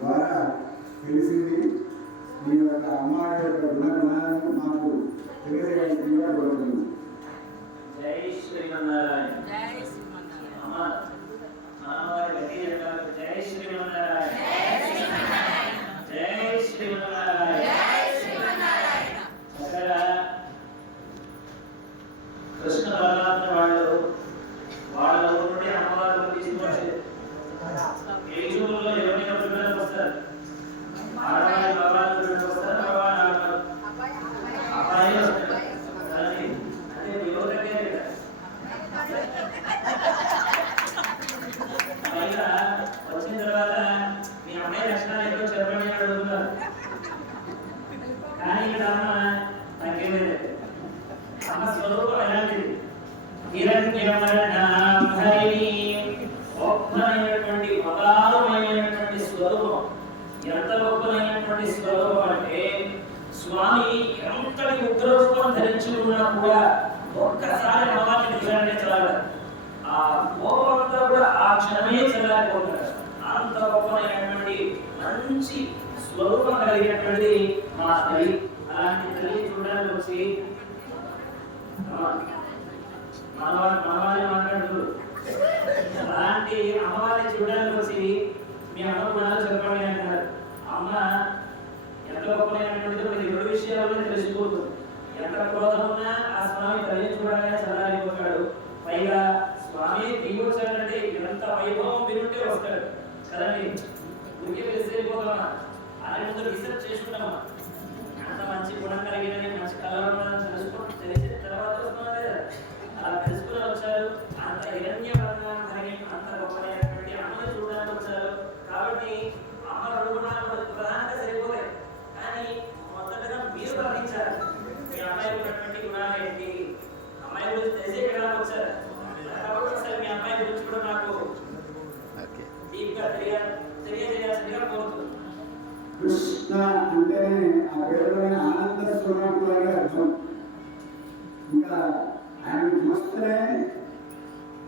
ద్వారా తెలిసింది. మీ యొక్క అమ్మాయి యొక్క గుణగణాలను మాకు తెలియజేయాల్సిందిగా కోరుతున్నాను. జై శ్రీమన్నారాయణ. జై శ్రీమన్నారాయణ. జై శ్రీమన్నారాయణ. జై శ్రీమన్నారాయణ. అక్కడ కృష్ణ పరమాత్మ వాళ్ళ ఊరు నుండి అమ్మవారిని తీసుకొచ్చి ఏ చూపుల్లో ఎవరైనా పిల్లలకు వస్తారు. ఆడవారి భగవాన్ వస్తారు, భగవాన్ ఆడవారు అబ్బాయి వస్తారు. అదే యువతకే వచ్చిన తర్వాత మీ అమ్మాయి లక్షణాలు ఎక్కువ చెప్పండి అని అడుగుతున్నారు. కానీ ఇక్కడ అమ్మ నాకేమీ లేదు. అమ్మ స్వరూపం ఎలాంటిది? గొప్పనైనటువంటి మదారమైనటువంటి స్వరూపం. ఎంత గొప్పనైనటువంటి స్వరూపం అంటే స్వామి ఎంతటి ఉగ్రరూపం ధరించి ఉన్నా కూడా ఒక్కసారి అమ్మవారిని చూడాలంటే చాలు, ఆ కోపంతో కూడా ఆ క్షణమే చెల్లారిపోతున్నారు. అంత గొప్పనైనటువంటి మంచి స్వరూపం కలిగినటువంటి మా తల్లి. అలాంటి తల్లి చూడడానికి వచ్చి మనవారి మాట్లాడుతూ అలాంటి అమ్మవారిని చూడడానికి వచ్చి మీ అమ్మ గుణాలు చెప్పండి అంటారు. అమ్మ ఎంత గొప్పనైనటువంటిదో మీరు రెండు విషయాలను తెలిసిపోతుంది. ఎంత క్రోధం ఉన్నా ఆ స్వామి తల్లిని చూడగానే చల్లారిపోతాడు. పైగా స్వామి దిగి వచ్చాడంటే ఎంత వైభవం వినుంటే వస్తాడు కదండి. ఊరికే తెలిసి వెళ్ళిపోతామా? ఆయన ముందు రీసెర్చ్ చేసుకుంటామా? అంత మంచి గుణం కలిగినని మంచి కళలను తెలుసుకుని తెలిసిన తర్వాత వస్తున్నదే అలా తెలుసుకుని వచ్చారు. అంత హిరణ్యవర్ణం కలిగిన అంత గొప్పనైనటువంటి అమ్మని చూడడానికి వచ్చారు. కాబట్టి అమ్మ రెండు గుణాలు ప్రధానంగా సరిపోతాయి. కానీ మొదటగా మీరు గమనించారు మీ అమ్మాయి ఉన్నటువంటి గుణాలు ఏంటి, అమ్మాయి గురించి తెలిసే కదా వచ్చారు. కాబట్టి ఒకసారి మీ అమ్మాయి గురించి కూడా నాకు డీప్గా తెలియజేయాల్సిందిగా కోరుతున్నాను. కృష్ణ అంటేనే ఆ పేరులోనే ఆనంద స్వరూపుడు అనే అర్థం. ఇంకా ఆయన చూస్తేనే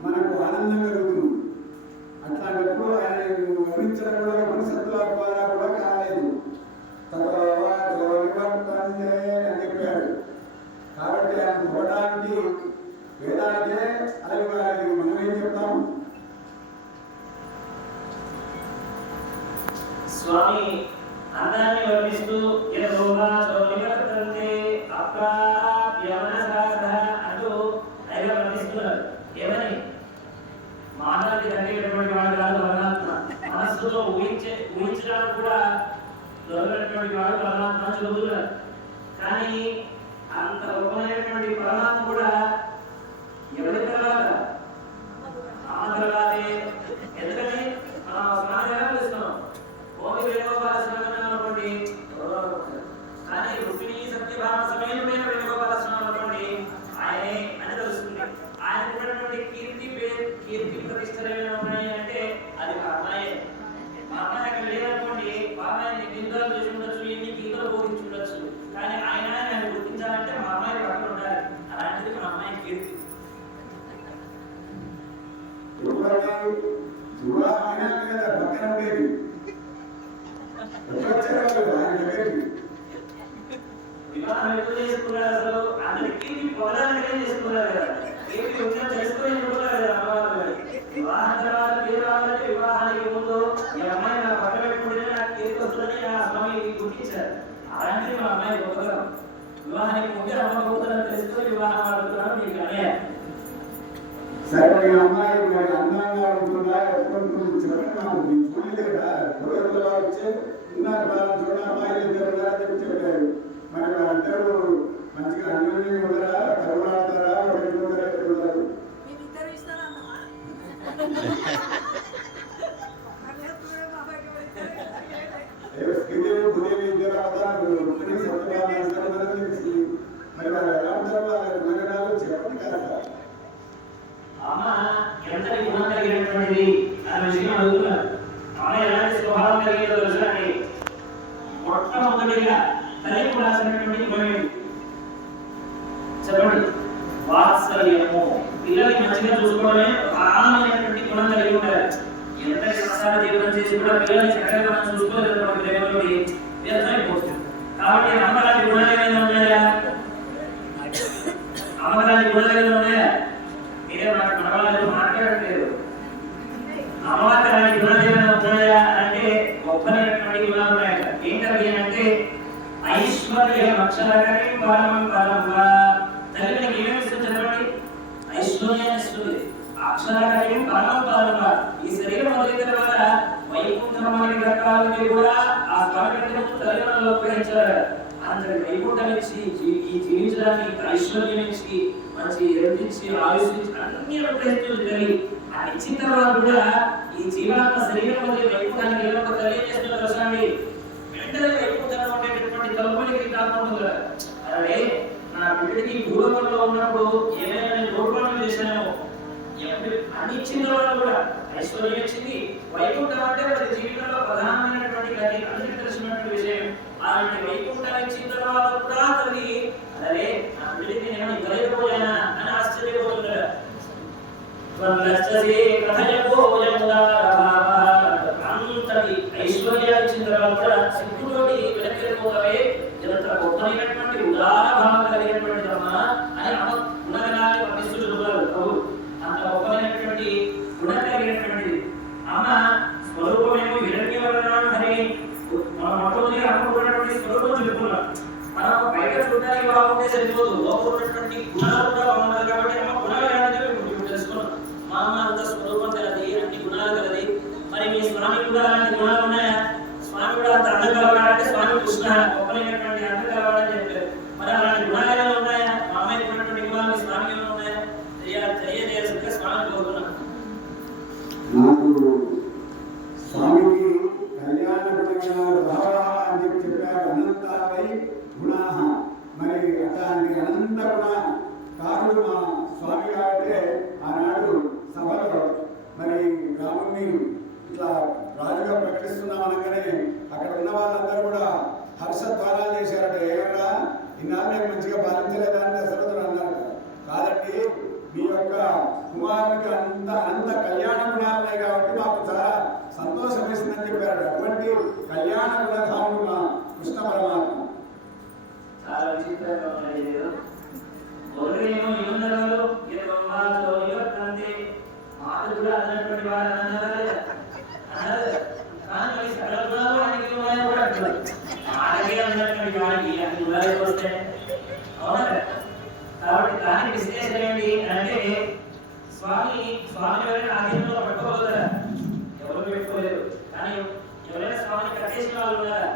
మనకు ఆనందం కలుగుతుంది. అట్లాంటప్పుడు ఆయన వర్ణించడం కూడా ఉపనిషత్తుల ద్వారా కూడా కాలేదు. అని చెప్పాడు. కాబట్టి ఆయన చూడడానికి వేదానికే అలాగే మనం ఏం చెప్తాం? స్వామి అందాన్ని వర్ణిస్తూ అంటూ ఆయన వర్ణిస్తున్నారు. ఏమని? మానవుడికి తగ్గేటటువంటి వాడు కాదు పరమాత్మ. మనస్సులో ఊహించడానికి కూడా దొరకనటువంటి వాడు పరమాత్మ చెబుతున్నారు. కానీ అంత గొప్పమైనటువంటి పరమాత్మ కూడా ఎవరి తర్వాత? ఆ తర్వాతే. ఎందుకని మనం స్నానం ఎలా పిలుస్తున్నాం? ఓమి వేణుగోపాలస్వామి కానీ రుక్మిణి సత్యభామ సమేతమైన వేణుగోపాలస్వామి అనుకోండి ఆయనే అని తెలుస్తుంది. ఆయన ఉన్నటువంటి కీర్తి ప్రతిష్టలు ఉన్నాయి అంటే అది మా అమ్మాయే. మా అమ్మాయి అక్కడ లేదనుకోండి, మా అమ్మాయిని గీతాలు చూసి ఉండొచ్చు, ఎన్ని గీతాలు బోధించి ఉండొచ్చు. కానీ ఆయన గుర్తించాలంటే మా అమ్మాయి పక్కన ఉండాలి. అలాంటిది మా అమ్మాయి కీర్తి. వివాహం ఎప్పుడు చేసుకున్నారు? అసలు అందరికీ పొగడానికి చేసుకున్నారు కదా. కీర్తి ఉందని తెలుసుకొని చేసుకున్నారు కదా అమ్మవారు. వివాహం తర్వాత వివాహాలంటే వివాహానికి ముందు ఈ అమ్మాయి నా పక్కన పెట్టుకుంటే నాకు కీర్తి వస్తుందని ఆ స్వామి గుర్తించారు. అలాంటిది మా అమ్మాయి గొప్పతనం. వివాహానికి ముందే అమ్మ గొప్పతనం తెలుసుకొని వివాహం ఆడుతున్నాను మీకు అనే. సరే అమ్మాయి మరి అందంగా ఉంటుందా ఎప్పుడు చెప్పండి. మాకు చూడలేదు కదా. రోజుల వచ్చే ఉన్నారు వాళ్ళని చూడ అమ్మాయిలు ఇద్దరు చెప్పి చెప్పారు. మరి వాళ్ళిద్దరు మంచిగా అన్యోన్యంగా ఉండరా, కరువులాడతారా, వెళ్ళిపోతారా, ఎక్కడున్నారు? భూదేవి ఇద్దరు అవతారాలు మరి వాళ్ళు ఎలా ఉంటారు? వాళ్ళ గుణగణాలు చెప్పండి కదా. అమ్మ ఎంతటి గుణం కలిగినటువంటిది అనే విషయం అడుగుతున్నారు. అమ్మ ఎలాంటి స్వభావం కలిగినదో తెలుసండి. మొట్టమొదటిగా తల్లి కూడా రాసినటువంటి గుణం పిల్లల్ని మంచిగా చూసుకోవడమే ప్రాణమైనటువంటి గుణం కలిగి ఉండాలి. ఎంత సంసార జీవనం చేసి కూడా పిల్లల్ని చక్కగా మనం చూసుకోలేనటువంటి లేవలోకి వ్యర్థమైపోతుంది. కాబట్టి అమ్మలాంటి గుణాలు ఏమైనా ఉన్నాయా? అమ్మలాంటి గుణాలు ఏమైనా ఉన్నాయా? మీరే మన వాళ్ళు మాట్లాడట్లేదు. అమ్మవారి లాంటి గుణాలు ఏమైనా ఉన్నాయా అంటే గొప్పనైనటువంటి గుణాలు ఉన్నాయి. ఏంటవి అంటే ఐశ్వర్యం అక్షరకరం పరమం పరంగా తల్లికి ఏమిస్తుంది చెప్పండి? ఐశ్వర్యాన్ని ఇస్తుంది. అక్షరకరం పరమం పరంగా ఈ శరీరం వదిలిన తర్వాత వైకుంఠం అనే రకాలని కూడా ఆ స్వామి తల్లిదండ్రులు ఉపయోగించారు. అంతటి వైకుంఠం ఇచ్చి ఈ జీవించడానికి ఐశ్వర్యం ఇచ్చి మంచి ఎరుదించి ఆలోచించి అన్ని ప్రయత్నాలు జరిగి ఆ ఇచ్చిన తర్వాత కూడా ఈ జీవాత్మ శరీరం వదిలి వైకుంఠానికి వెళ్ళక తెలియజేస్తున్న ప్రశ్నండి వెంటనే వైకుంఠంలో ఉండేటటువంటి తలుపులకి కాకుండా అదే నా బిడ్డకి భూలోకంలో ఉన్నప్పుడు ఏమైనా లోపాలను చేశాను అన్ని ఇచ్చిన తర్వాత కూడా ఐశ్వర్యం ఇచ్చింది. వైకుంఠం అంటే ప్రతి జీవితంలో ప్రధానమైనటువంటి గది అందరికీ తెలిసినటువంటి విషయం. అలాంటి వైకుంఠాన్ని ఇచ్చిన తర్వాత కూడా తల్లి అదే నా బిడ్డకి నేను ఇవ్వలేకపోయానా అని ఆశ్చర్యపోతున్నాడు. అంతటి ఐశ్వర్యాలు ఇచ్చిన తర్వాత కూడా సిగ్గుతోటి వెనక్కిపోతావే ఎంత గొప్పమైనటువంటి ఉదార భావం కలిగినటువంటి అమ్మ అని అమ్మ గుణగణాన్ని వర్ణిస్తున్నారు. అంత గొప్పమైనటువంటి గుణ కలిగినటువంటిది అమ్మ స్వరూపమేమో హిరణ్యవర్ణాన్ని మనం మొట్టమొదటి అమ్ముకున్నటువంటి స్వరూపం చెప్పుకున్నాం. మనం బయట చూడడానికి బాగుంటే సరిపోదు, లోపల ఉన్నటువంటి గుణాలు కూడా బాగుండాలి. కాబట్టి అమ్మ గుణగణాన్ని తెలుసుకున్నాం. మా అమ్మ అంత స్వరూపం కలది, అన్ని గుణాలు కలది. మరి మీ స్వామి కూడా అలాంటి గుణాలు ఉన్నాయా? స్వామి కూడా అంత అందం కలవాడంటే స్వామి కృష్ణ గొప్పమైనటువంటి అందం కలవాడని చెప్పారు. మరి అలాంటి గుణాలు ఏమైనా ఉన్నాయా? మా అమ్మాయికి ఉన్నటువంటి గుణాలు మీ స్వామికి ఏమైనా ఉన్నాయా? తెలియజేయాల్సిందిగా స్వామిని కోరుతున్నాం. స్వామికి కళ్యాణ అని చెప్పారు. అనంతావై గుణా. మరి అట్లాంటి అనంత గుణ కారుడు మా స్వామి కాబట్టి ఆనాడు సభలో మరి రాముణ్ణి ఇట్లా రాజుగా ప్రకటిస్తున్నాం అనగానే అక్కడ ఉన్న వాళ్ళందరూ కూడా హర్షధ్వానాలు చేశారట. ఏమన్నా ఇన్నాళ్ళు నేను మంచిగా పాలించలేదా అంటే దశరథుడు అన్నారు. కాదండి, మీ యొక్క కుమారునికి అంత కళ్యాణ గుణాలు ఉన్నాయి కాబట్టి మాకు చాలా సంతోషం వేసిందని చెప్పారు. అటువంటి కళ్యాణ గుణధాముడు మా కృష్ణ పరమాత్మ. చాలా విచిత్రంగా ఉన్నాయి. మాకు కూడా అన్నటువంటి వాడు అన్నారు. కానీ సకల గుణాలు ఆయనకి ఉన్నాయి కూడా అంటున్నారు. అలాగే అన్నటువంటి వాడికి అన్ని గుణాలు వస్తాయి. అవునా? కాబట్టి దాని విశ్లేషణ ఏంటి అంటే స్వామి ఎవరైనా ఆధీనంలో పట్టుకోగలరా? ఎవరు పెట్టుకోలేరు. కానీ ఎవరైనా స్వామిని కట్టేసిన వాళ్ళు ఉన్నారా?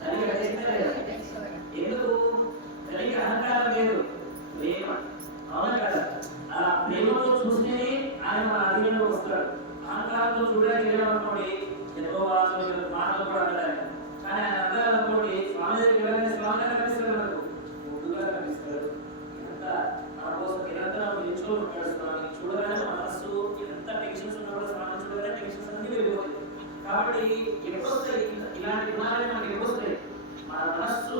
దానికి కట్టేసినారా? ఎందుకు? దానికి అహంకారం లేదు, ప్రేమ. అవునా కదా? ఆ ప్రేమతో చూస్తేనే ఆయన మన ఆధీనంలో వస్తాడు. అహంకారంతో చూడడానికి వెళ్ళామనుకోండి ఎంతో మాటలు కూడా అంటారు. కానీ ఆయన అందరూ అనుకోండి స్వామి దగ్గరికి వెళ్ళగానే స్వామిగా కనిపిస్తాడు, మనకు ముందుగా కనిపిస్తాడు. ఎంత మన కోసం నిరంతరం నిల్చో ఉంటాడు స్వామి. చూడగానే మన మనస్సు ఎంత టెన్షన్స్ ఉన్నా కూడా స్వామి చూడగానే టెన్షన్స్ అన్ని వెళ్ళిపోతాయి. కాబట్టి ఎప్పుడు వస్తాయి ఇలాంటి గుణాలే మనకి? ఎప్పుడు వస్తాయి? మన మనస్సు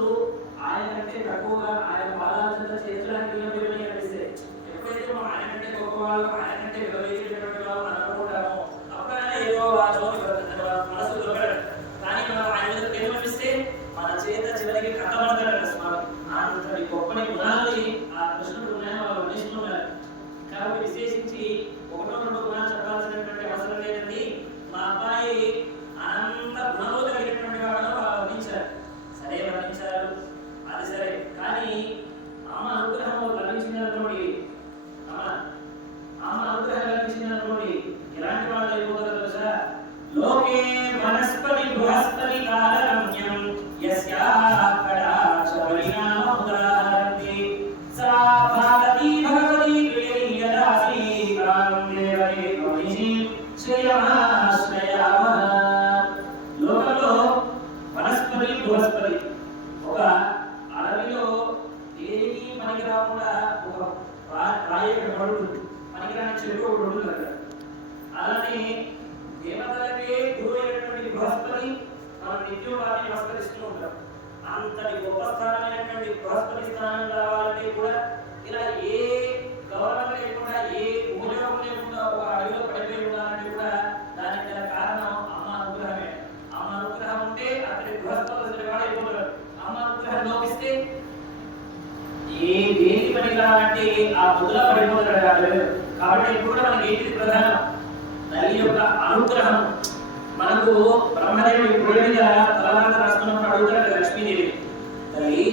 ఆయన కంటే తక్కువగా ఆయన బాధాంతా చేర్చడానికి కనిపిస్తాయి. ఎప్పుడైతే మనం ఆయన కంటే గొప్పవాళ్ళు, ఆయన కంటే విలువైనటువంటి వాళ్ళు మనం అనుకుంటామో అప్పుడైనా ఏదో మనసు దొరకడం. కానీ మనం ఆయన మీద ప్రేమిస్తే మన చేత చివరికి కట్టబడతాడు స్వామి. అంతటి గొప్పని గుణాలని ఆ కృష్ణుడు ఉన్నాయని వాళ్ళు వర్ణిస్తున్నారు. కాబట్టి విశేషించి ఒకటో రెండు గుణాలు చెప్పాల్సినటువంటి అవసరం లేదండి. మా అబ్బాయి అనంత గుణాలు కలిగినటువంటి వాడు వాళ్ళు వర్ణించారు. సరే వర్ణించారు, అది సరే. కానీ అమ్మ అనుగ్రహం లభించినటువంటి అమ్మ అనుగ్రహం లభించినటువంటి ఎలాంటి వాళ్ళు అయిపోతారు తెలుసా? లోకే వనస్పతి బృహస్పతి కాలరమ్యం యస్యాః పరిణామముదాహరంతి సా భారతీ భగవతి ప్రియదాసి కాందేవే కవిషి శ్రేయమాశ్రయామః. లోకంలో వనస్పతి బృహస్పతి ఒక అడవిలో దేనికి పనికి రాకుండా ఒక రాయి పడుతుంది. పనికిరాని చెట్టు ఒకటి ఉంటుంది అక్కడ. అలానే దేవతలకే గురువు అయినటువంటి బృహస్పతి మనం నిత్యం వారిని నమస్కరిస్తూ ఉంటాం. అంతటి గొప్ప స్థానమైనటువంటి బృహస్పతి స్థానం రావాలంటే కూడా ఇలా ఏ గౌరవం లాంటి ఆ బుద్ధులో పడిపోతాడు కాదు. కాబట్టి ఇప్పుడు కూడా మనకి ఏంటి ప్రధానం? తల్లి యొక్క అనుగ్రహం. మనకు బ్రహ్మదేవుడి గుడి మీద తలరాత రాసుకున్నప్పుడు అడుగుతాడు లక్ష్మీదేవి, తల్లి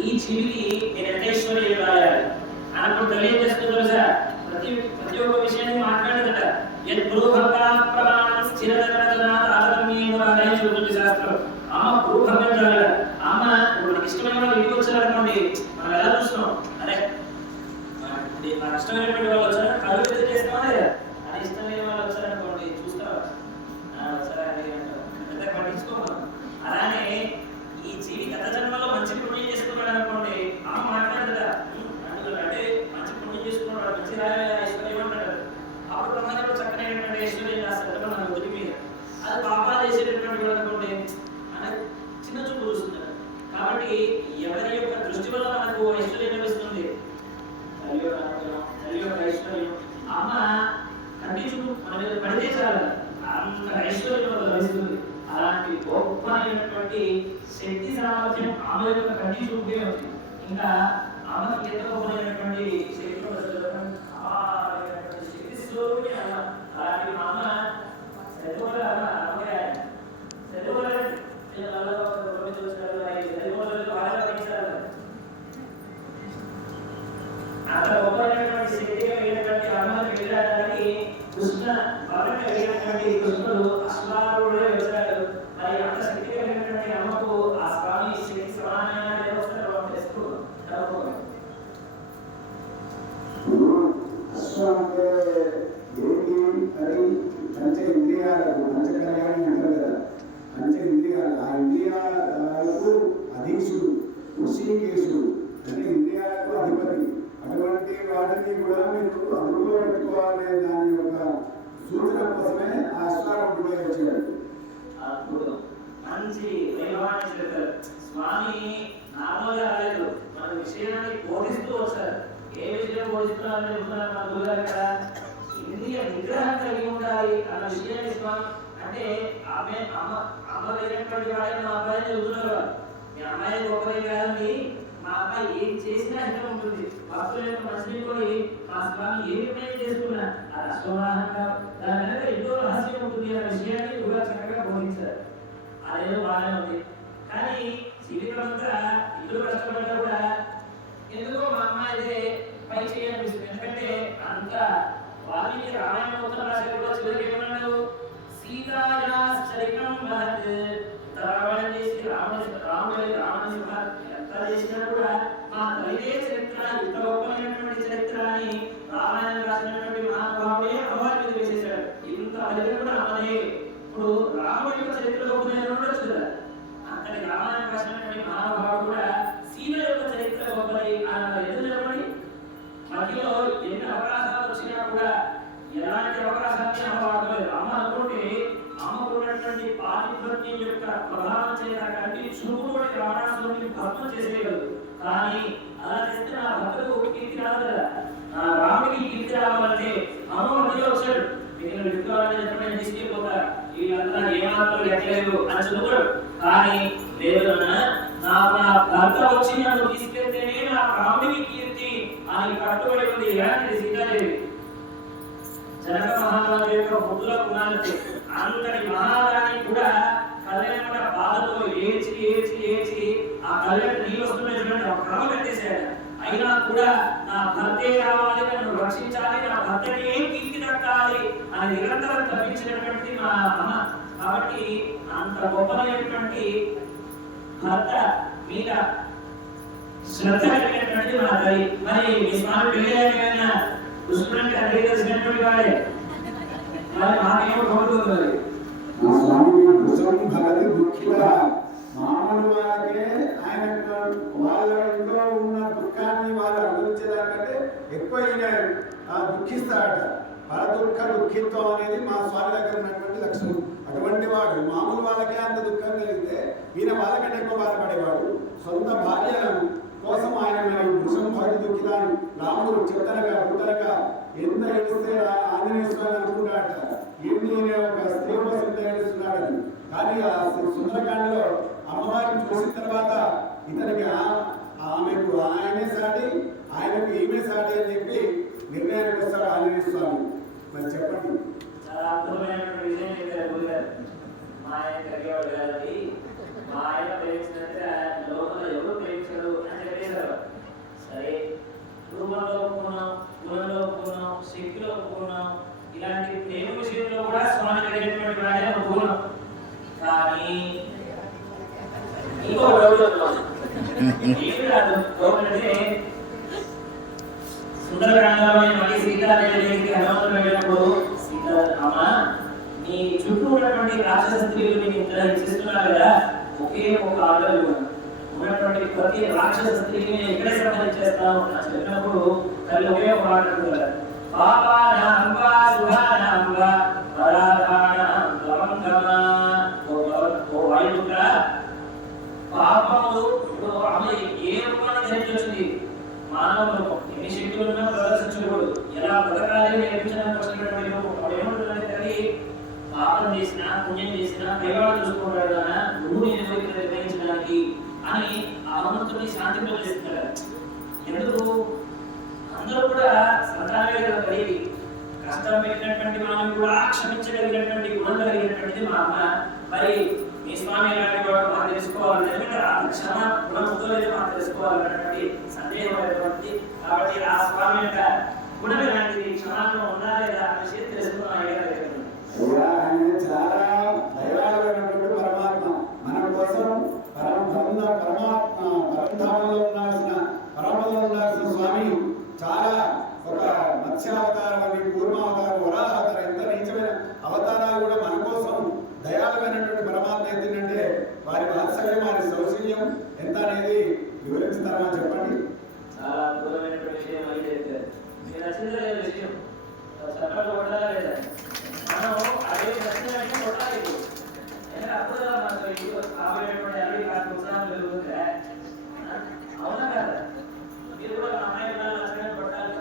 ఈ జీవికి నేను ఎంత ఐశ్వర్యం రాయాలి అన్నప్పుడు తల్లి ఏం చేస్తుందో తెలుసా? ప్రతి ఒక్క విషయాన్ని మాట్లాడదట. చూస్తుంది శాస్త్రం. అమ్మ భూభంగం జరగదు. అమ్మ మనకి ఇష్టమైన వాళ్ళు ఇంటికి వచ్చారనుకోండి, మనం ఎలా చూస్తున్నాం, అరే నాకు ఇష్టమైనటువంటి వాళ్ళు వచ్చారు కళ్ళు పెద్ద చేస్తామా లేదా, అది ఇష్టం లేని వాళ్ళు వచ్చారనుకోండి చూస్తావా వచ్చారని పెద్ద పట్టించుకోవాలి. అలానే ఈ జీవి గత జన్మలో మంచి పుణ్యం చేసుకున్నాడు అనుకోండి, అమ్మ మాట్లాడదా అంటే మంచి పుణ్యం చేసుకున్నాడు మంచి ఐశ్వర్యం అంటాడు. అప్పుడు బ్రహ్మదేవుడు చక్కనైనటువంటి ఐశ్వర్యం రాస్తాడు మన ఒదిరి మీద. అది పాపాలు చేసేటటువంటి వాళ్ళు అనుకోండి చిన్న చూపు చూస్తున్నారు. కాబట్టి ఎవరి యొక్క దృష్టి వల్ల మనకు ఐశ్వర్యం లభిస్తుంది? తల్లి యొక్క ఐశ్వర్యం. అమ్మ కంటి చూపు మన మీద పడితే చాలు అంత ఐశ్వర్యం లభిస్తుంది. అలాంటి గొప్పమైనటువంటి శక్తి సామర్థ్యం అమ్మ యొక్క కంటి చూపే ఉంది. ఇంకా అమ్మకి ఎంత గొప్పమైనటువంటి శక్తి శక్తి స్వరూపి అమ్మ. అలాంటి అమ్మ అక్కడ గొప్పమైనటువంటి శక్తిగా అయినటువంటి అమ్మని వెళ్ళడానికి కృష్ణ భవన అయినటువంటి కృష్ణుడు అశ్వారూఢుడే వచ్చాడు. మరి అంత శక్తి కలిగినటువంటి అమ్మకు ఆ స్వామి శక్తి సమానమైన దేవస్థానం చేస్తూ అశ్వానికి ఏంటి అది పంచ ఇంద్రియాలకు పంచ కళ్యాణి అంటారు కదా. పంచ ఇంద్రియాలు ఆ ఇంద్రియాలకు అధీశుడు ఋషికేశుడు అంటే ఇంద్రియాలకు అధిపతి. అటువంటి వాటిని కూడా మీరు అదుపులో పెట్టుకోవాలనే దాని యొక్క సూచన కోసమే ఆ అశ్వారూఢుడే వచ్చాడు. మంచి వైభవాన్ని చెప్తారు స్వామి. నార్మల్గా రాలేదు, మన విషయాన్ని బోధిస్తూ వచ్చారు. ఏ విషయం బోధిస్తున్నారని చెప్తున్నారు మన గురుగారు కదా. ఇంద్రియ నిగ్రహం కలిగి ఉండాలి అన్న విషయాన్ని స్వామి అంటే ఆమె అమ్మ లేనటువంటి వాళ్ళని మా అబ్బాయి చెబుతున్నారు. మీ అమ్మాయి గొప్పది కాదండి, మా అబ్బాయి ఏం చేసినా ఇష్టం ఉంటుంది. భక్తుల యొక్క మనసుని కొని మా స్వామి ఏ నిర్ణయం చేసుకున్నా అది అశ్వవాహంగా దాని వెనక ఎంతో రహస్యం ఉంటుంది అన్న విషయాన్ని కూడా చక్కగా బోధించారు. అదేదో బాగానే ఉంది. కానీ జీవితం అంతా ఇల్లు కష్టపడ్డా కూడా ఎందుకో మా అమ్మాయి అయితే పై చేయాలనిపిస్తుంది. ఎందుకంటే అంత వాల్మీకి రామాయణ ఉత్తర రాశారు కూడా చివరికి ఏమన్నాడు? సీతాయాశ్చరితం మహత్. రావణం చేసి రావణ ఎంత చేసినా కూడా మా తల్లిదే చరిత్ర ఇంత గొప్పమైనటువంటి చరిత్ర అని రామాయణం రాసినటువంటి మహానుభావుడే అమ్మవారి మీద వేసేశాడు. ఇంత ఫలితం కూడా అమ్మనే. ఇప్పుడు రాముడి యొక్క చరిత్ర గొప్పదని ఉండొచ్చు కదా. అంతటి రామాయణం రాసినటువంటి మహానుభావుడు కూడా సీత యొక్క చరిత్ర గొప్పది అని ఎందుకు చెప్పండి? మధ్యలో ఎన్ని అవకాశాలు వచ్చినా కూడా ఎలాంటి అవకాశాన్ని అమ్మ వాడలేదు. అమ్మ అనుకుంటే అమ్మకున్నటువంటి పాతిపత్యం యొక్క ప్రభావం చేత కంటి చూపుతోటి రావణాసురుడిని భర్తం చేసేయగలదు. కానీ అలా చేస్తే నా భర్తకు కీర్తి రాదు కదా. నా రాముడికి కీర్తి రావాలంటే అమ్మ మధ్యలో వచ్చాడు. మిగిలిన వ్యక్తులని చెప్పడం తీసుకెళ్ళిపోతారు. వీళ్ళంతా ఏమాత్రం ఎక్కలేదు అని చదువుతాడు. కానీ లేదు నా భర్త వచ్చి నన్ను తీసుకెళ్తేనే నా రాముడికి కీర్తి అని కట్టుబడి ఉంది. ఇలాంటిది సీతాదేవి. జనక మహారాజు యొక్క బుద్ధుల గుణాలకి అంతటి మహారాణి కూడా కళ్యాణ బాధతో ఏడ్చి ఏడ్చి ఏడ్చి ఆ కళ్యాణ నీళ్ళు వస్తున్న ఒక క్రమ కట్టేశాడు. అయినా కూడా నా భర్తే రావాలి, నన్ను రక్షించాలి, నా భర్తకి ఏం కీర్తి దక్కాలి అని నిరంతరం తప్పించినటువంటి మా అమ్మ. కాబట్టి అంత గొప్పమైనటువంటి భర్త మీద శ్రద్ధ కలిగినటువంటి మా తల్లి. మరి మీ స్వామి పెళ్లి కృష్ణుడికి అదే తెలిసినటువంటి వాడే. మరి మాకేమో కోరుతుంది మామూలు వాళ్ళకే ఆయన వాళ్ళ ఇంట్లో ఉన్న దుఃఖాన్ని వాళ్ళు అనుభవించేదానికంటే ఎక్కువ ఈయన దుఃఖిస్తాడట. దుఃఖిత్వం అనేది మా స్వామి దగ్గర ఉన్నటువంటి లక్షణం. అటువంటి వాడు మామూలు వాళ్ళకే అంత దుఃఖం కలిగితే ఈయన వాళ్ళకంటే ఎక్కువ బాధపడేవాడు. సొంత భార్యలను కోసం ఆయన వృషం భక్తి దుఃఖితాన్ని రాముడు చెప్తానగా పుట్టనగా ఎంత ఏడిస్తే ఆంజనేయ స్వామి అనుకుంటాడట. ఏంటి ఒక స్త్రీ కోసం ఎంత ఏడుస్తున్నాడని. కానీ ఆ సుందరకాండలో అమ్మవారిని చూసిన తర్వాత ఇతనికి ఆమెకు ఆయనే సాటి ఏమి రాదు కోరుకుంటే సుందరకాండలో మళ్ళీ సీతాదేవికి హనుమంతుడు వెళ్ళినప్పుడు సీత అమ్మ నీ చుట్టూ ఉన్నటువంటి రాక్షస స్త్రీలు నీకు ఇంత హింసిస్తున్నారు కదా, ఒకే ఒక ఆర్డర్ ఉన్నటువంటి ప్రతి రాక్షస స్త్రీని నేను ఇక్కడే సంహరించేస్తాను అని చెప్పినప్పుడు తల్లి ఒకే ఒక మాట అంటున్నారు, పాపానాంబ సుహానాంబ పరాధానాంబ ఓ వాయుపుత్ర, పాపములు ఇప్పుడు ఆమె ఏ రూపాన్ని ధరించొచ్చింది, మానవ రూపం, ఎన్ని శక్తులు ఉన్నా ప్రదర్శించకూడదు, ఎలా బతకాలి నేర్పించడానికి వచ్చినటువంటి రూపం. అప్పుడు ఏమంటుందంటే తల్లి, పాపం చేసినా పుణ్యం చేసినా దైవాలు చూసుకుంటాడు కదా, నువ్వు నేను నిర్ణయించడానికి అని ఆ హనుమంతుడిని శాంతింపజేస్తున్నాడు. ఎందుకు అందరూ కూడా సంతానమే కదా కలిగి కష్టం పెట్టినటువంటి మనం కూడా క్షమించగలిగినటువంటి గుణం కలిగినటువంటిది మా అమ్మ. మరి మీ స్వామి ఎలాంటి వాడు మాకు తెలుసుకోవాలి, ఎందుకంటే ఆ క్షమ గుణంతో మాకు తెలుసుకోవాలన్నటువంటి సందేహం అనేటువంటిది. కాబట్టి ఆ స్వామి యొక్క గుణం ఎలాంటిది, క్షమాత్మ ఉందా లేదా అనే విషయం తెలుసుకున్న చాలా దైవాలైనటువంటి పరమాత్మ మన కోసం పరంధామంలో ఉండాల్సిన పరమలో ఉండాల్సిన స్వామి చాలా ఒక మత్స్యావతారం అని కూర్మావతారం వరావతారం ఎంత నీచమైన అవతారాలు కూడా మన కోసం దయాళువైనటువంటి పరమాత్మ ఏంటంటే వారి వాత్సల్యం వారి సౌశల్యం ఎంత అనేది వివరించుతారా చెప్పండి. చాలా అద్భుతమైనటువంటి విషయం అయితే మీరు నచ్చిందే విషయం చెప్పండి కొట్టాలా లేదా, మనం అదే నచ్చినట్టు కొట్టాలి. ఎందుకంటే అప్పుడు మనకు కాబోయేటువంటి అన్ని కాస్త ఉత్సాహం పెరుగుతుందా, అవునా కదా? మీరు కూడా మా అమ్మాయి నచ్చినట్టు కొట్టాలి.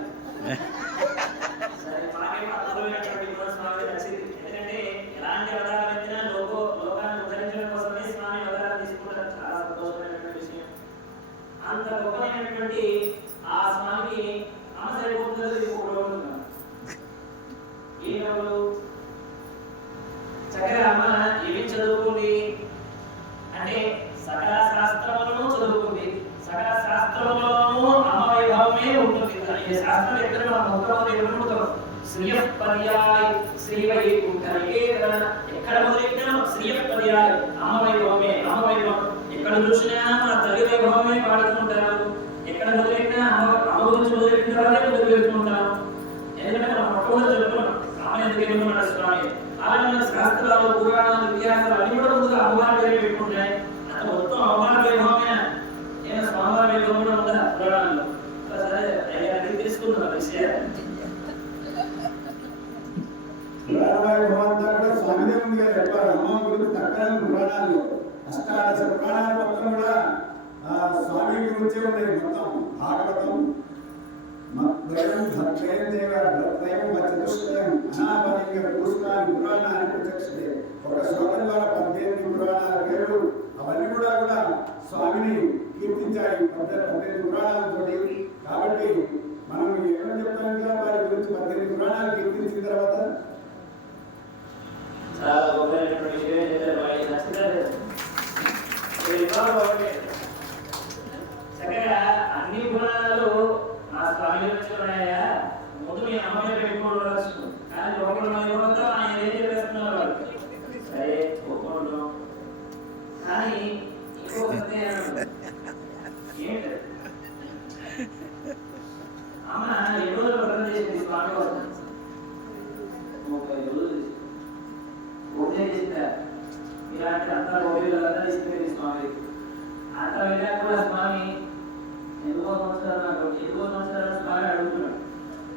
సరే, మాకేమో అద్భుతమైనటువంటి స్వామి నచ్చింది. ఎందుకంటే ఎలాంటి అవతారాలు ఎత్తినా లోకాన్ని ఉద్ధరించడం కోసమే స్వామి అవతారాలు తీసుకుంటారు. చాలా సంతోషమైనటువంటి విషయం. అంత గొప్పమైనటువంటి ఆ స్వామికి అమ్మ సరిపోతుంది. ఈరోజు చక్కగా అమ్మ ఏమి చదువుకుంది అంటే సకల శాస్త్రములను చదువుకుంది. సకల శాస్త్రములను అమ్మ వైభవమే ఉంటుంది. ఈ శాస్త్రం ఎక్కడ మనం మొదలు ఎదుర్కొంటాం, శ్రీయ పర్యాయ శ్రీవైకుంఠ ఎక్కడ మొదలెట్టినా శ్రీయ పర్యాయ అమ్మ వైభవమే. అమ్మ వైభవం ఎక్కడ చూసినా మన తల్లి వైభవమే పాడుతుంటారు. ఎక్కడ మొదలెట్టినా అమ్మ గురించి మొదలెట్టిన తర్వాతే మొదలు పెడుతుంటాం. ఎందుకంటే మనం మొట్టమొదటి చెప్తున్నాం అమ్మ ఎందుకు ఏమన్నా స్వామి, అలాగే శాస్త్రాలు పురాణాలు ఇతిహాసాలు అన్ని కూడా ముందుగా అమ్మవారి పేరు పెట్టుకుంటాయి. అంటే మొత్తం అమ్మవారి వైభవమే. నేను స్వామివారి వైభవం కూడా ఉందా పురాణాల్లో? సరే అయ్యానికి తీసుకుంటున్నా విషయాలు. స్వామిదే ముందుగా చెప్పారు అమ్మ గురించి తక్కువ పురాణాలు, అష్టాదశ పురాణాలు మొత్తం కూడా స్వామి గురించే ఉన్నాయి. మొత్తం భాగవతం మద్వయం భక్తయం దేవ భక్తయం చతుష్టయం అనాపలింగ పుష్పాన్ని పురాణాన్ని ప్రత్యక్షతే. ఒక శ్లోకం ద్వారా 18 పురాణాల పేర్లు అవన్నీ కూడా స్వామిని కీర్తించాయి 18 పురాణాలతో. కాబట్టి మనం ఏమని చెప్తాం వారి గురించి 18 పురాణాలు కీర్తించిన తర్వాత చాలా గొప్పైనటువంటి విషయం చెప్పారు. చక్కగా అన్ని పురాణాలు ఆ స్వామి గురించి ఉన్నాయా, ముందు మీ అమ్మాయి పెట్టుకోవచ్చు. కానీ లోపల మొత్తం ఆయన ఏం చేస్తున్నారు వాళ్ళు. సరే ఒప్పుకోవడం, కానీ ఇంకొకటి ఏంటి అమ్మ ఎన్ని రోజులు వ్రతం చేసింది స్వామి కోసం? 30 రోజులు పూజ చేసిందా? ఇలాంటి అంతా గోపికలంతా తీసుకెళ్ళి స్వామి అంతా వెళ్ళాక కూడా స్వామి ఎందుకో సంవత్సరాలు స్వామి అడుగుతున్నాడు.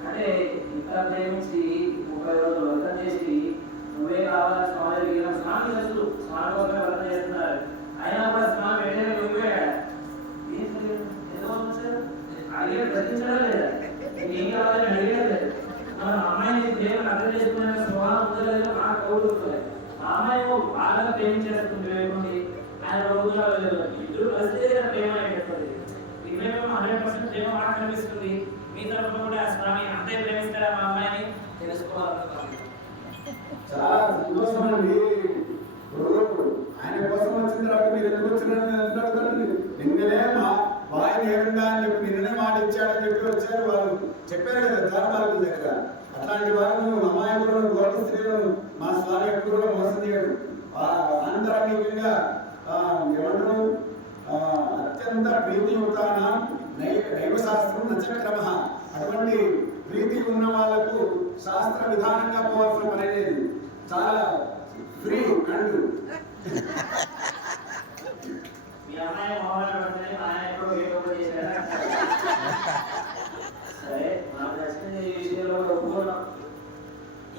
అంటే ఇంత ప్రేమించి 30 రోజులు వ్రతం చేసి నువ్వే కావాలి స్వామి దగ్గర స్వామి తెలుసు స్వామి కోసమే వ్రతం చేస్తున్నారు. అయినా కూడా స్వామి వెంటనే వెళ్ళిపోయాడు. ఎందుకో సార్ అడిగే ప్రశ్నించడం లేదా, ఏం కావాలని అడిగడం లేదు. మన అమ్మాయిని దేవుని అర్థం చేసుకునే స్వభావం ఉండలేదు. నాకు కౌలుతుంది మా అమ్మాయి బాగా ప్రేమించేస్తుంది లేకుండి ఆయన రోజులు ఇద్దరు కలిస్తే ప్రేమ అయిపోతుంది. ఇవేమో 100% ప్రేమ మాట కనిపిస్తుంది. మీ తరఫున కూడా స్వామి అంతే ప్రేమిస్తారా మా అమ్మాయిని తెలుసుకోవాలనుకుంటున్నాను. చాలా సంతోషం అండి. ఆయన కోసం వచ్చిన తర్వాత మీరు ఎందుకు వచ్చినారని నిన్ననే మా వాయి నేరుగా అని చెప్పి నిన్ననే మాట ఇచ్చాడని చెప్పి వచ్చారు. వాళ్ళు చెప్పారు కదా ధర్మాలకు దగ్గర. అట్లాంటి వారు అమాయకులను గోడ స్త్రీలను మా స్వామి ఎప్పుడు కూడా మోసం చేయడు. ఆంతరంగికంగా ఏమంటారు అత్యంత ప్రీతియుక్తానాం దైవ శాస్త్రం నచక్రమ. అటువంటి ప్రీతి ఉన్న వాళ్ళకు శాస్త్ర విధానంగా పోవాల్సిన పని లేదు. చాలా ఫ్రీ అండ్ మీ అమ్మాయి మొహమాట పడుతుంది, మా ఆయన ఎప్పుడో వేయకపోతే చేశారా? సరే, మాకు నచ్చిన ఈ విషయంలో ఒప్పుకున్నాం.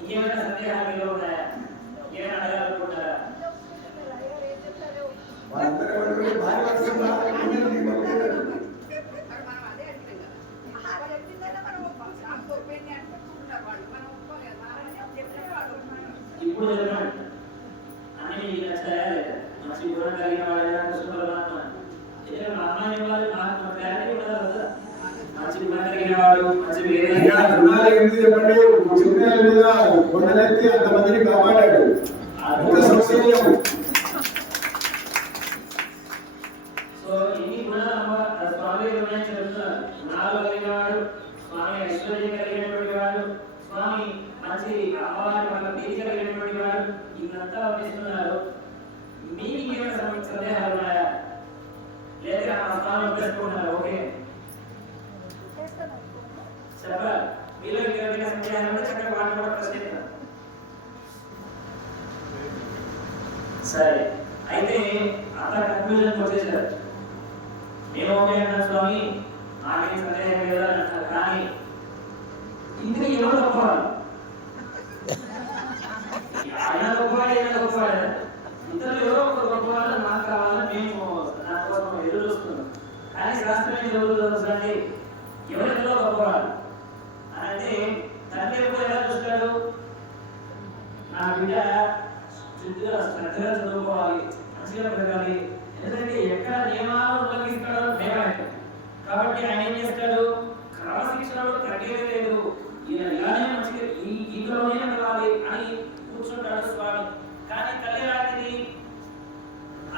ఇంకేమైనా సందేహాలు మీలో ఉన్నాయా? ఇంకేమైనా అడగాలనుకుంటారా? వాళ్ళందరూ భారీ వస్తుందా? ఇప్పుడు చెప్పండి, అని మీకు నచ్చాయా లేదా? మంచి గుణం కలిగిన వాళ్ళైనా కృష్ణ పరమాత్మ మా అమ్మాయి వాళ్ళు మాకు క్లారిటీ ఉండదు కదా. మంచి గుణం కలిగిన వాడు, మంచి గుణాలు ఎందుకు చెప్పండి? చిన్న మీద కొండలెత్తి అంతమందిని కాపాడాడు. సో ఇన్ని గుణాలు స్వామి చెప్తున్నారు. గుణాలు కలిగిన వాడు, స్వామి ఐశ్వర్యం కలిగినటువంటి వాడు, స్వామి మంచి అమ్మవారి వల్ల ప్రీతి కలిగినటువంటి వాడు, ఇదంతా వర్ణిస్తున్నారు. మీకు ఇంకేమైనా సందేహాలు ఉన్నాయా? లేదా ఆ స్వామి ఒప్పేసుకుంటున్నారు? ఓకే చెప్పాలి. మీలో ఇంకేమైనా సందేహాలు ఉంటే చక్కగా వాటిని కూడా ప్రశ్నిస్తారు. సరే, అయితే అంతా కన్ఫ్యూజన్ వచ్చేసారు. మేము ఓకే అన్నారు స్వామి, నాకేం సందేహం లేదా అంటారు. కానీ ఇందులో ఎవరు గొప్పవాడు? ఆయన గొప్పవాడు, ఈయన గొప్పవాడు. ఇద్దరు ఎవరో ఒక గొప్పవాళ్ళు నాకు కావాలని మేము నా కోసం ఎదురు చూస్తున్నాం. కానీ శాస్త్రం ఎవరు చూడండి, ఎవరెవరో గొప్పవాడు అంటే తండ్రి ఎప్పుడు ఎలా చూస్తాడు? నా బిడ్డ శ్రద్ధగా చదువుకోవాలి, మంచిగా పెరగాలి. ఎందుకంటే ఎక్కడ నియమాలు ఉల్లంఘిస్తాడో భయం. కాబట్టి ఆయన ఏం చేస్తాడు? క్రమశిక్షణలో తగ్గేది లేదు, ఈయన ఇలానే మంచిగా ఇంట్లోనే నడవాలి అని కూర్చుంటాడు స్వామి. కానీ తల్లి రాత్రి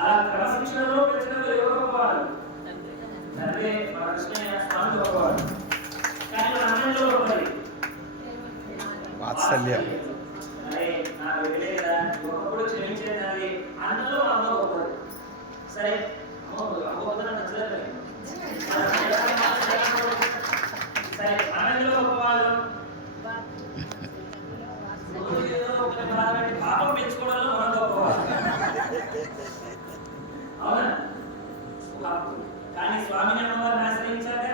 ఆ క్రమశిక్షణలో పెంచడంలో ఎవరు గొప్పవాడు? తండ్రి మా కృష్ణయ్య స్వామి గొప్పవాడు. కానీ మన అన్నంలో గొప్పది వాత్సల్యం. అరే నా బిడ్డే కదా, ఒకప్పుడు క్షమించేది అన్నలో అమ్మ గొప్పది. సరే, అమ్మోదన నచ్చలేదు. సరే, అన్నంలో గొప్పవాళ్ళు పాపం పెంచుకోవడంలో మనం గొప్పవాళ్ళు. అవునా? కానీ స్వామిని అమ్మవారిని ఆశ్రయించాక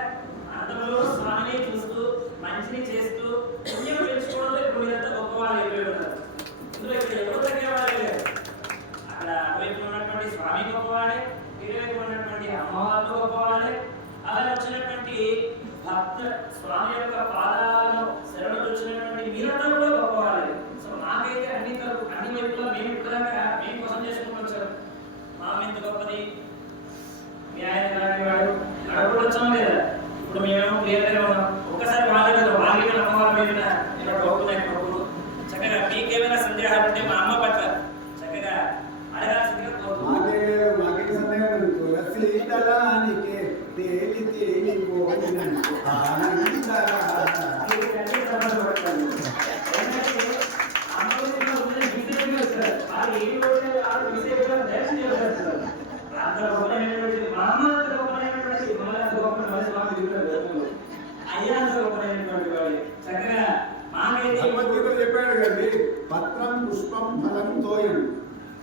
అంతలో స్వామిని చూస్తూ మంచిని చేస్తూ పుణ్యం పెంచుకోవడంలో ఇప్పుడు మీరంతా గొప్పవాళ్ళు అయిపోయి ఉంటారు. ఇందులో ఇక్కడ ఎవరు తగ్గేవాళ్ళు లేరు. అక్కడ అటువైపు ఉన్నటువంటి స్వామి గొప్పవాడే, ఇటువైపు ఉన్నటువంటి అమ్మవారు గొప్పవాడే. అలా వచ్చినటువంటి భక్త స్వామి యొక్క పాదాలను శరణులు వచ్చినటువంటి మీరంతా కూడా గొప్పవాళ్ళే. సో మాకైతే అన్ని వైపులో మేము ఇప్పటిదాకా మేము కోసం చేసుకుంటూ వచ్చారు. మా ఎంత గొప్పది, మీ ఆయన లాంటి వాడు అక్కడ వచ్చాం లేదా? ఇప్పుడు మేమేమో క్లియర్గా ఉన్నాం. ఒక్కసారి వాళ్ళకి అమ్మవారి మీద ఇక్కడ గొప్పలు చక్కగా మీకేమైనా సందేహాలు ఉంటే మా అమ్మ పట్ల చక్కగా అడగాల్సిందిగా కోరుతున్నాను. చెప్పాడు కదండి, పత్రం పుష్పం ఫలం తోయం,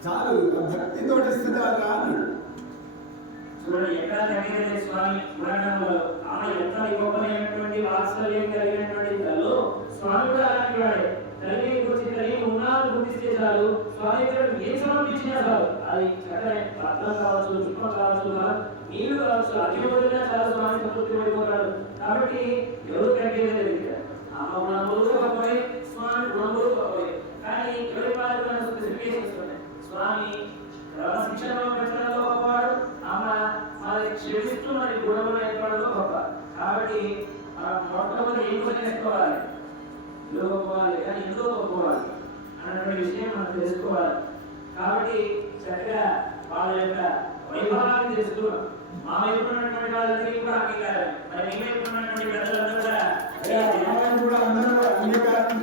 చాలు భక్తితో ఇస్తే చాలు అన్నాడు. చూడండి, ఎక్కడ తగ్గలేదు స్వామి పురాణంలో. ఆమె ఎంత గొప్పమైనటువంటి వాత్సల్యం కలిగినటువంటి తల్లు, స్వామి కూడా అలాంటి వాడే. తల్లి గురించి తల్లి ఉన్నాడు గుర్తిస్తే చాలు, స్వామి ఏం సమర్పించినా చాలు. అది చక్కగా పత్రం కావచ్చు, పుష్పం కావచ్చు, నీళ్లు కావచ్చు, అగ్ని వదిలినా చాలా స్వామి సంతృప్తి పడిపోతాడు. కాబట్టి ఎవరు తగ్గలేదు. అమ్మ గుణములు గొప్పవే, స్వామి గుణములు గొప్పవే. కానీ ఎవరి వారికి స్పెసిఫికేషన్స్ ఉన్నాయి. స్వామి క్రమశిక్షణలో పెట్టడంలో గొప్పవాడు, అమ్మ మరి క్షమిస్తూ మరి గుణములు ఏర్పడంలో గొప్ప. కాబట్టి మొట్టమొదటి ఏం కోసం నేర్చుకోవాలి? ఎందులో గొప్పవాలి కానీ ఎందులో గొప్పవాలి అన్నటువంటి విషయం మనం తెలుసుకోవాలి. కాబట్టి చక్కగా వాళ్ళ యొక్క వైభవాన్ని తెలుసుకున్నాం. మా వైపు ఉన్నటువంటి వాళ్ళందరికీ కూడా అంగీకారం, మరి మీ వైపు ఉన్నటువంటి పెద్దలందరూ కూడా అందరూ అంగీకారం